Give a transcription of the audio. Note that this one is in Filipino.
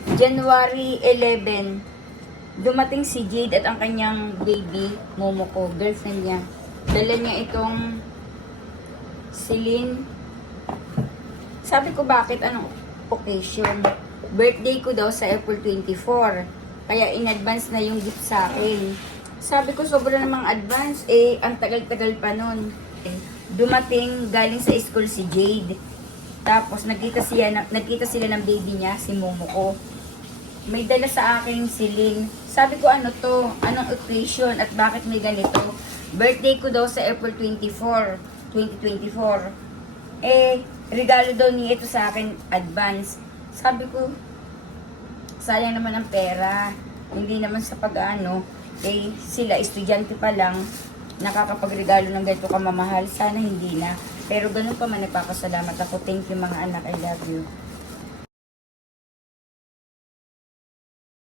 January 11, dumating si Jade at ang kanyang baby, Momoko, girlfriend niya. Dala niya itong Celine. Sabi ko, bakit? Anong occasion? Birthday ko daw sa April 24. Kaya in advance na yung gift sa akin. Sabi ko, sobra namang advance. Ang tagal-tagal pa nun. Dumating, galing sa school si Jade. Tapos, nagkita sila ng baby niya, si Momoko. May dala sa akin Celine. Sabi ko, ano to? Anong occasion? At bakit may ganito? Birthday ko daw sa April 24, 2024. Regalo daw niya ito sa akin advance. Sabi ko, sayang naman ang pera. Hindi naman sa pag-ano. Sila, estudyante pa lang, nakakapagregalo ng ganito kamamahal. Sana hindi na. Pero ganun pa man, nagpapasalamat ako. Thank you mga anak. I love you.